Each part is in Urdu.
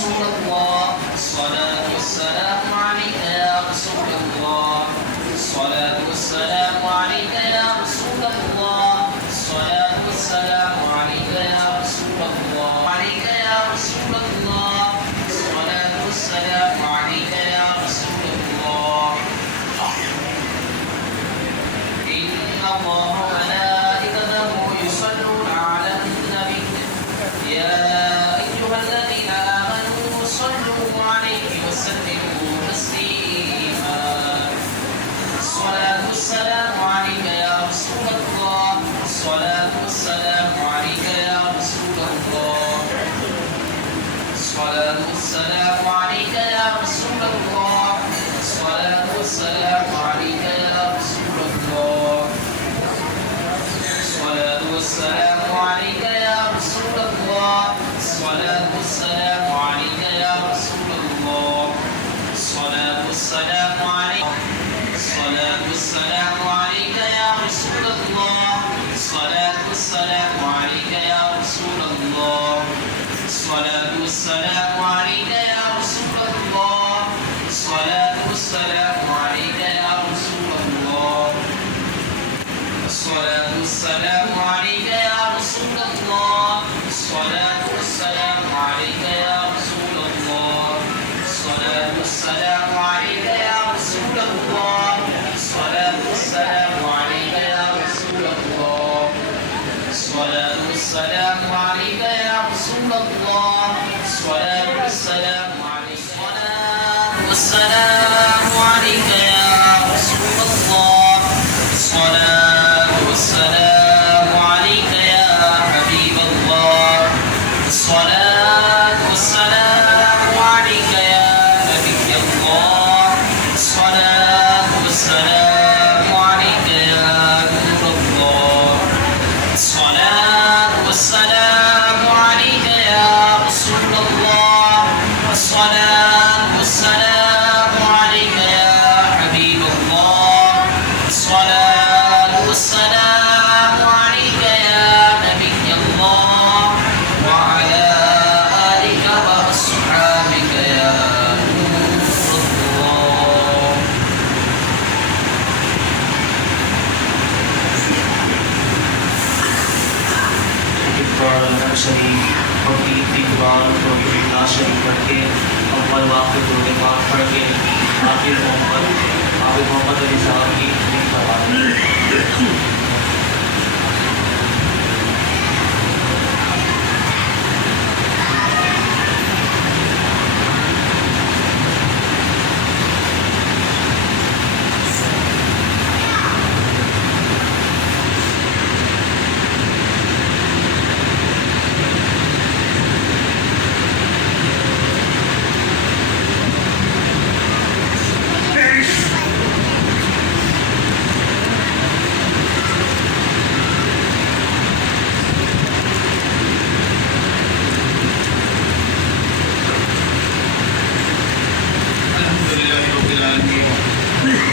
رسول الله الصلاة والسلام عليك يا رسول الله الصلاة والسلام عليك يا رسول الله الصلاة والسلام عليك يا رسول الله عليك يا رسول الله الصلاة والسلام عليك يا رسول الله إن الله وملائكته يصلون على النبي يا أيها الذين آمنوا صلوا عليه وسلموا تسليما الصلاة والسلام عليك يا رسول الله الصلاة والسلام عليك يا رسول الله الصلاة والسلام عليك يا رسول الله الصلاة والسلام عليك يا رسول الله الصلاة والسلام عليك يا رسول الله الصلاة والسلام عليك يا رسول الله الصلاة والسلام عليك الصلاة والسلام عليك يا رسول الله الصلاة والسلام عليك يا رسول الله الصلاة والسلام عليك يا رسول الله الصلاة والسلام عليك يا رسول الله الصلاة والسلام عليك يا رسول الله الصلاة والسلام عليك يا رسول الله الصلاة والسلام عليك يا رسول الله الصلاة والسلام عليك يا رسول الله الصلاة والسلام عليك يا رسول الله الصلاة والسلام عليك والسلام عليك يا رسول الله الصلاة والسلام عليك يا حبيب الله الصلاة والسلام عليك يا نبي الله الصلاة والسلام عليك يا نور الله الصلاة والسلام عليك يا رسول الله الصلاة والسلام عليك يا حبيب الله الصلاة والسلام عليك يا نبي الله وعلى آلك وأصحابك يا نور الله اقرار الحق شریف توحید اقرار توحید لا شریک کر کے اول واقع درود پاک پڑھ کے حافظ محمد علی صاحب کی تقریر کروا دیں.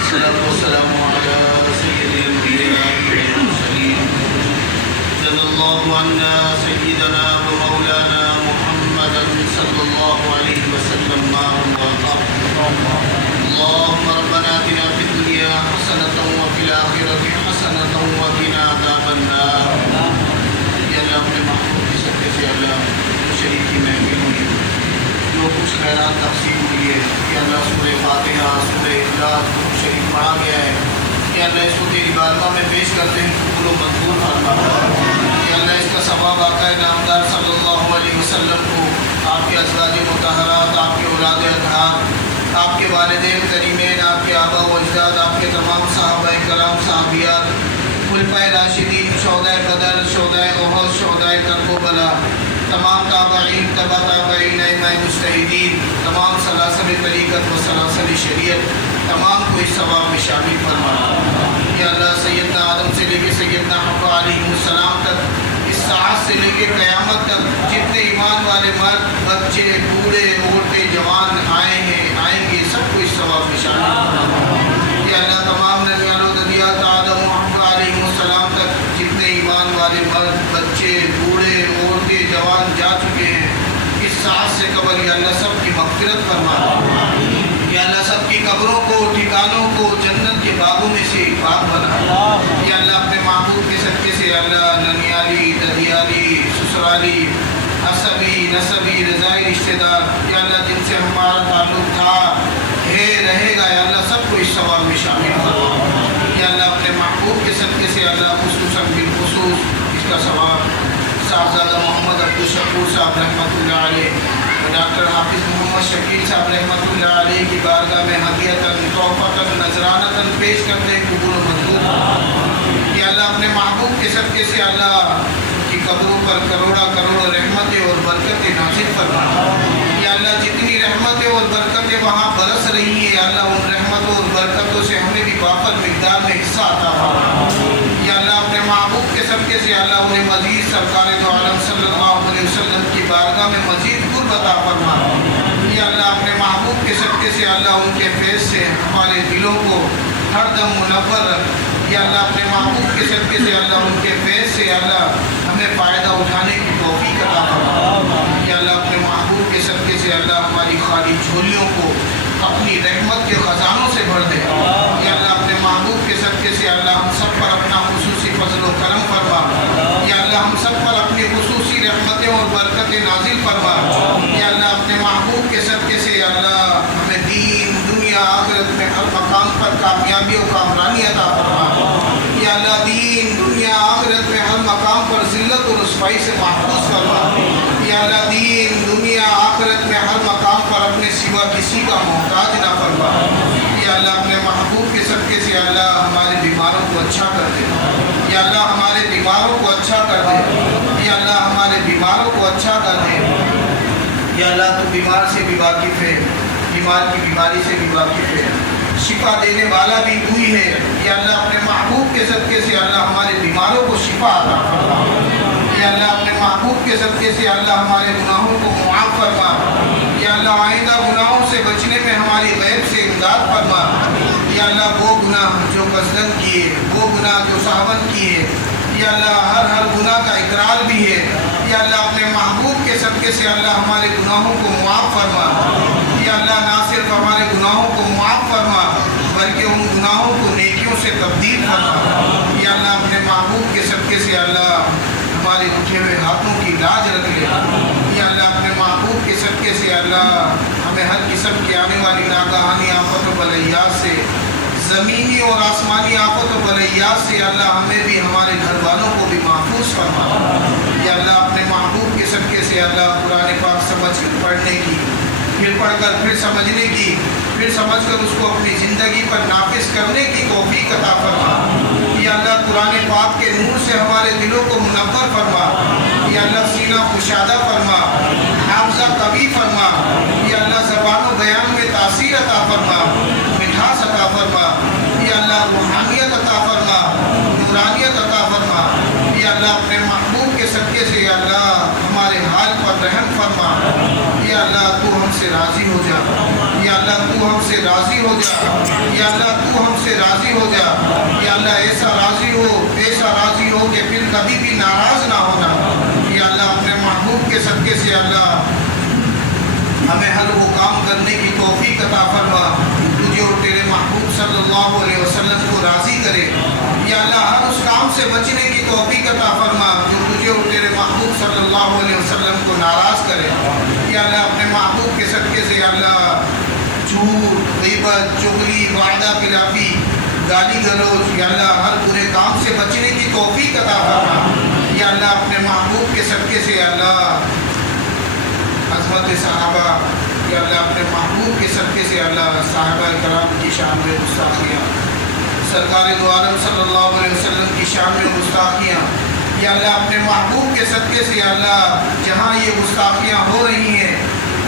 الصلاة والسلام على سيد الأنبياء والمرسلين جزا الله عنا سيدنا ومولانا محمدا صلى الله عليه وسلم ما اللهم ربنا آتنا في الدنيا حسنة وفي الآخرة حسنة وقنا عذاب النار. یا اللہ اپنے محبوب کی صدقے سے اللہ شریف کی محفل ہوئی جو کچھ خیرات تقسیم ہوئی ہے یا اللہ سورہ فاتحہ سورہ اخلاص شریف پڑھا گیا ہے یا اللہ اس کو تیری بارگاہ میں پیش کرتے ہیں قبول و منظور فرما یا اللہ اس کا ثواب آقا نامدار صلی اللہ علیہ وسلم کو آپ کے ازواج مطہرات آپ کے اولاد اطہار آپ کے والدین کریمین آپ کے آبا و اجداد آپ کے تمام صحابہ کرام صحابیات خلفائے راشدین شہدائے بدر شہدائے احد شہدائے کربلا تمام تابعین تبع تابعین ائمہ مجتہدین تمام سلاسل طریقت و سلاسل شریعت تمام کو اس ثواب میں شامل فرما یا اللہ سیدنا آدم سے لے کے سیدنا حوا علیہ السلام تک اس ساعت سے لے کے قیامت تک جتنے ایمان والے مرد بچے بوڑھے عورتیں جوان آئیں گے سب کو اس ثواب میں شامل فرما یا اللہ تمام نبیان و نبیات آدم و حوا علیہ السلام تک جتنے ایمان والے مرد بچے بوڑھے عورتیں جوان جا چکے ہیں اس ساعت سے قبل یا اللہ سب کی مغفرت فرما، یا اللہ سب کی قبروں کو ٹھکانوں کو جنت کے باغوں میں سے ایک باغ بنا، یا اللہ اپنے محبوب کے صدقے سے یا اللہ ننیالی ددیالی سسرالی عصبی نسبی رضائی رشتہ دار یا اللہ جن سے ہمارا تعلق تھا ہے رہے گا یا اللہ سب کو اس ثواب میں شامل فرما، یا اللہ اپنے محبوب کے صدقے سے اللہ خصوصاً بالخصوص اس کا ثواب صاحبزادہ محمد عبدالشکور صاحب رحمۃ اللہ علیہ، ڈاکٹر حافظ محمد شکیل صاحب رحمۃ اللہ علیہ کی بارگاہ میں ہدیتاً تحفتاً نذرانتاً پیش کرتے قبول و منظور، یا اللہ اپنے محبوب کے صدقے سے اللہ کی قبروں پر کروڑا کروڑ رحمتیں اور برکتیں نازل فرما، یا اللہ جتنی رحمتیں اور برکتیں وہاں برس رہی ہیں یا اللہ ان رحمتوں اور برکتوں سے ہمیں بھی وافر مقدار میں حصہ عطا فرما، یا اللہ اپنے محبوب کے صدقے سے اللہ انہیں مزید سرکار دو عالم صلی اللہ علیہ وسلم کی بارگاہ میں مزید قرب عطا فرما، یا اللہ اپنے محبوب کے صدقے سے اللہ ان کے فیض سے ہمارے دلوں کو ہر دم منور رکھ، یا اللہ اپنے محبوب کے صدقے سے اللہ ان کے فیض سے اللہ ہمیں فائدہ اٹھانے کی توفیق عطا فرما، یا اللہ اپنے محبوب کے صدقے سے اللہ ہماری خالی جھولیوں کو اپنی رحمت کے خزانوں سے بھر دے، یا اللہ اپنے محبوب کے صدقے سے اللہ ہم سب پر اپنا خصوصی فضل و کرم فرما، یا اللہ ہم سب پر اپنی خصوصی رحمتیں اور برکتیں نازل فرما، یا اللہ اپنے محبوب کے صدقے سے اللہ ہمیں دین دنیا آخرت میں ہر مقام پر کامیابی و کامرانی عطا فرما، یا اللہ دین دنیا آخرت میں ہر مقام پر ذلت و رسوائی سے محفوظ فرما، یا اللہ دین دنیا آخرت میں ہر مقام پر اپنے سوا کسی کا محتاج نہ فرما، یا اللہ اپنے محبوب کے صدقے سے اللہ ہمارے بیماروں کو اچھا کر دے، یا اللہ ہمارے بیماروں کو اچھا کر دے، یا اللہ ہمارے بیماروں کو اچھا کر دے، یا اللہ تو بیمار سے بھی واقف ہے، بیمار کی بیماری سے بھی واقف ہے، شفا دینے والا بھی تو ہی ہے، یا اللہ اپنے محبوب کے صدقے سے اللہ ہمارے بیماروں کو شفا عطا فرما، یا اللہ اپنے محبوب کے صدقے سے اللہ ہمارے گناہوں کو معاف فرما، یا اللہ آئندہ گناہوں سے بچنے میں ہماری غیب سے امداد فرما، یا اللہ وہ گناہ جو قصدن کیے وہ گناہ جو سہون کیے یا اللہ ہر گناہ کا اقرار بھی ہے، یا اللہ اپنے محبوب کے صدقے سے اللہ ہمارے گناہوں کو معاف فرما، یا اللہ نہ صرف ہمارے گناہوں کو معاف فرما بلکہ ان گناہوں کو نیکیوں سے تبدیل فرما، یا اللہ اپنے محبوب کے صدقے سے اللہ ہمارے اٹھے ہوئے ہاتھوں کی لاج رکھ لے، یا اللہ اپنے محبوب کے صدقے سے اللہ ہمیں ہر قسم کی آنے والی ناگہانی آفت و بلیات سے، زمینی اور آسمانی آفت و بلیات سے اللہ ہمیں بھی ہمارے گھر والوں کو بھی محفوظ فرما، یا اللہ اپنے محبوب کے صدقے سے اللہ قرآن پاک سمجھ کر پڑھنے کی، پھر پڑھ کر پھر سمجھنے کی، پھر سمجھ کر اس کو اپنی زندگی پر نافذ کرنے کی توفیق عطا فرما، یا اللہ قرآن پاک کے نور سے ہمارے دلوں کو منور فرما، یا اللہ سینہ کشادہ فرما، حافظہ قوی فرما، یا اللہ زبان و بیان میں تاثیر عطا فرما، مٹھاس عطا فرما، یا اللہ روحانیت عطا فرما، نورانیت عطا فرما، یا اللہ اپنے محبوب کے صدقے سے یا اللہ ہمارے حال پر رحم فرما، یا اللہ تو ہم سے راضی ہو جا، یا اللہ تو ہم سے راضی ہو جا، یا اللہ تو ہم سے راضی ہو جا، یا اللہ ایسا راضی ہو کہ پھر کبھی بھی ناراض نہ ہونا، یا اللہ اپنے محبوب کے صدقے سے اللہ ہمیں ہر وہ کام کرنے کی توفیق عطا فرما تجھے اور تیرے محبوب صلی اللہ علیہ وسلم کو راضی کرے، یا اللہ ہر اس کام سے بچنے کی توفیق عطا فرما جو تجھے اور تیرے محبوب صلی اللہ علیہ وسلم کو ناراض کرے، یا اللہ اپنے محبوب کے صدقے سے اللہ جھوٹ غیبت چغلی وعدہ خلافی گالی گلوچ یا اللہ ہر برے کام سے بچنے کی توفیق عطا فرما، یا اللہ اپنے محبوب کے صدقے سے اللہ عظمت صحابہ یا اللہ اپنے محبوب کے صدقے سے اللہ صحابہ کرام کی شان میں گستاخیاں، سرکار دو عالم صلی اللہ علیہ وسلم کی شان میں گستاخیاں، یا اللہ اپنے محبوب کے صدقے سے یا اللہ جہاں یہ گستاخیاں ہو رہی ہیں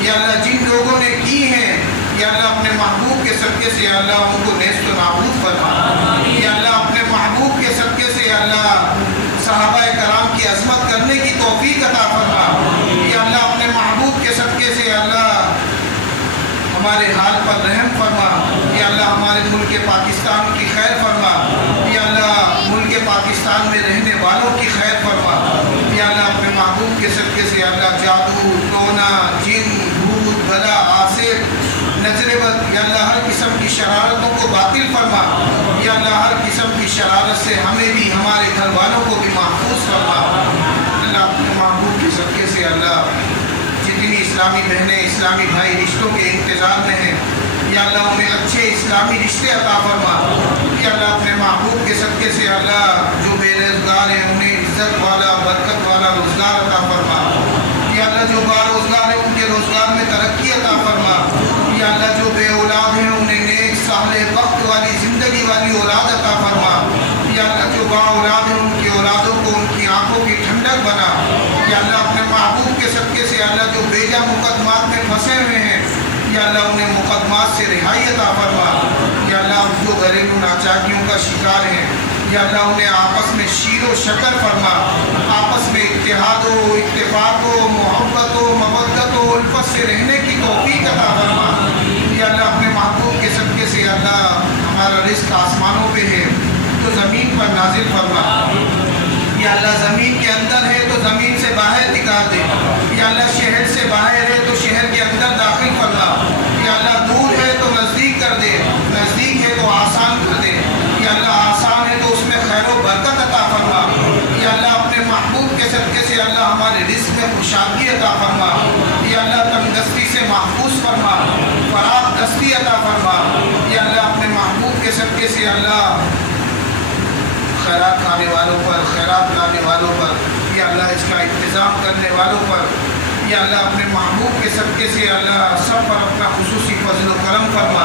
یا اللہ جن لوگوں نے کی ہیں یا اللہ اپنے محبوب کے صدقے سے یا اللہ ان کو نیست و نابود فرما، یا اللہ اپنے محبوب کے صدقے سے یا اللہ صحابہ کرام کی عظمت کرنے کی توفیق عطا فرما، یا اللہ اپنے محبوب کے صدقے سے یا اللہ ہمارے حال پر رحم فرما، یا اللہ ہمارے ملک پاکستان کی خیر فرما، یا اللہ ملک پاکستان میں رہنے والوں کی خیر فرما، یا اللہ اپنے محبوب کے صدقے سے یا اللہ جادو ٹونا جن فرما. یا اللہ ہر قسم کی شرارت سے ہمیں بھی ہمارے گھر والوں کو بھی محفوظ فرما. اللہ اپنے محبوب کے صدقے سے اللہ جتنی اسلامی بہنیں اسلامی بھائی رشتوں کے انتظار میں ہیں یا اللہ انہیں اچھے اسلامی رشتے عطا فرما. یا اللہ اپنے محبوب کے صدقے سے اللہ جو بے روزگار ہیں انہیں عزت والا برکت والا روزگار عطا فرما. یا اللہ جو با روزگار ہیں ان کے روزگار میں ترقی عطا فرما. یا اللہ جو بے اولاد ہیں انہیں نیک صالح وقت والی زندگی والی اولاد عطا فرما. یا اللہ جو با اولاد ہیں ان کی اولادوں کو ان کی آنکھوں کی ٹھنڈک بنا. یا اللہ اپنے محبوب کے صدقے سے اللہ جو بیجا مقدمات میں پھنسے ہوئے ہیں یا اللہ انہیں مقدمات سے رہائی عطا فرما. یا اللہ جو گھریلو ناچاکیوں کا شکار ہیں یا اللہ انہیں آپس میں شیر و شکر فرما. آپس میں اتحاد و اتفاق و محبت و مودت و الفت سے رہنے کی توفیق عطا فرما. یا اللہ اپنے محبوب کے صدقے سے اللہ ہمارا رزق آسمانوں پہ ہے تو زمین پر نازل فرما. یا اللہ زمین کے اندر ہے تو زمین سے باہر نکال دے. یا اللہ شہر سے باہر ہے تو شہر کے اندر داخل فرما. یا اللہ دور ہے تو نزدیک کر دے, نزدیک ہے تو آسان کر دے. یا اللہ آسان ہے تو اس میں خیر و برکت عطا فرما. یا اللہ اپنے محبوب کے صدقے سے اللہ ہمارے رزق میں خوشحالی عطا فرما. یا اللہ تنگدستی سے محفوظ فرما, فراغ دستی عطا فرما. یا اللہ اپنے محبوب کے صدقے سے اللہ خیرات کھانے والوں پر, خیرات لانے والوں پر, یا اللہ اس کا انتظام کرنے والوں پر, یا اللہ اپنے محبوب کے صدقے سے اللہ سب پر اپنا خصوصی فضل و کرم فرما.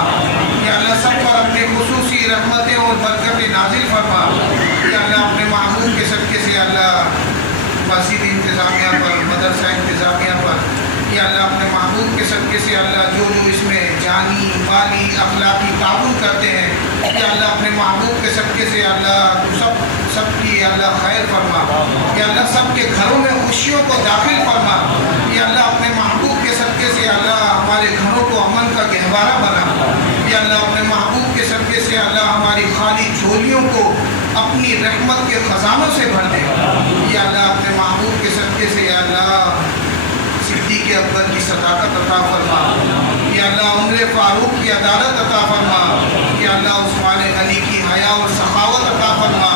یا اللہ سب پر اپنی خصوصی رحمتیں اور برکتیں نازل فرما. یا اللہ اپنے محبوب کے صدقے سے اللہ مسجد انتظامیہ پر, مدرسہ انتظامیہ پر, یا اللہ اپنے محبوب کے صدقے سے اللہ جو اس میں جانی مالی اخلاقی تعاون کرتے ہیں یا اللہ اپنے محبوب کے صدقے سے اللہ تو سب کی اللہ خیر فرما. یا اللہ سب کے گھروں میں خوشیوں کو داخل فرما. یا اللہ اپنے محبوب کے صدقے سے اللہ ہمارے گھروں کو امن کا گہوارہ بنا. یا اللہ اپنے محبوب کے صدقے سے اللہ ہماری خالی جھولیوں کو اپنی رحمت کے خزانوں سے بھر دے. یا اللہ اپنے محبوب کے صدقے سے یا اللہ صدیق اکبر کی صداقت عطا فرما. یا اللہ عمر فاروق کی عدالت عطا فرما. یا اللہ عثمان غنی کی حیا اور سخاوت عطا فرما.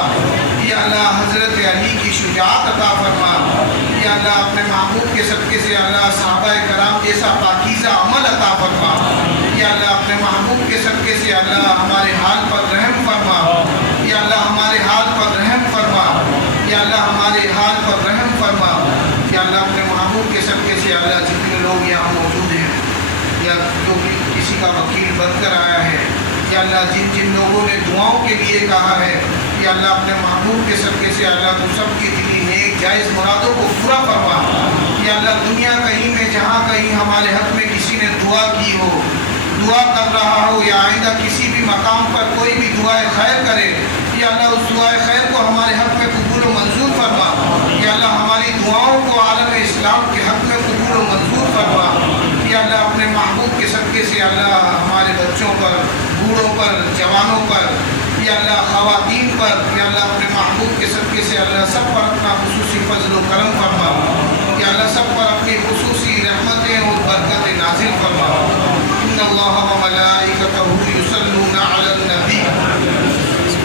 یا اللہ حضرت علی کی شجاعت عطا فرما. یا اللہ اپنے محبوب کے صدقے سے اللہ صحابہ کرام جیسا پاکیزہ عمل عطا فرما. یا اللہ اپنے محبوب کے صدقے سے اللہ ہمارے حال پر رحم فرما. یا اللہ ہمارے حال پر رحم فرما. یا اللہ ہمارے حال پر رحم فرما. یا اللہ اپنے محبوب کے صدقے سے اللہ جتنے لوگ یہاں موجود ہیں یا جو کسی کا وکیل بن کر آیا ہے یا اللہ جن لوگوں نے دعاؤں کے لیے کہا ہے یا اللہ اپنے محبوب کے صدقے سے اللہ تو سب کی دلی نیک جائز مرادوں کو پورا فرما. یا اللہ دنیا کہیں میں جہاں کہیں ہمارے حق میں کسی نے دعا کی ہو, دعا کر رہا ہو یا آئندہ کسی بھی مقام پر کوئی بھی دعائے خیر کرے یا اللہ اس دعائے خیر کو ہمارے حق میں قبول و منظور فرما. یا اللہ ہماری دعاؤں کو عالم اسلام کے حق میں قبول و منظور فرما. یا اللہ اپنے محبوب کے صدقے سے اللہ ہمارے بچوں پر, بوڑھوں پر, جوانوں پر, یا اللہ خواتین پر, یا اللہ اپنے محبوب کے صدقے سے اللہ سب پر اپنا خصوصی فضل و کرم فرما. یا اللہ سب پر اپنی خصوصی رحمتیں اور برکتیں نازل فرما. ان اللہ و ملائکتہ یصلون علی النبی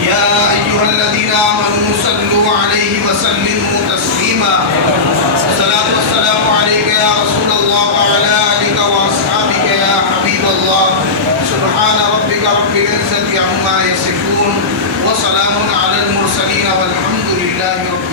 یا ایھا الذین آمنوا صلوا علیہ وسلموا تسلیما. الصلاۃ والسلام علیک یا رسول اللہ وعلی آلک واصحابک یا حبیب اللہ. سبحان ربک رب العزة عما یصفون وسلام علی المرسلین والحمد للہ رب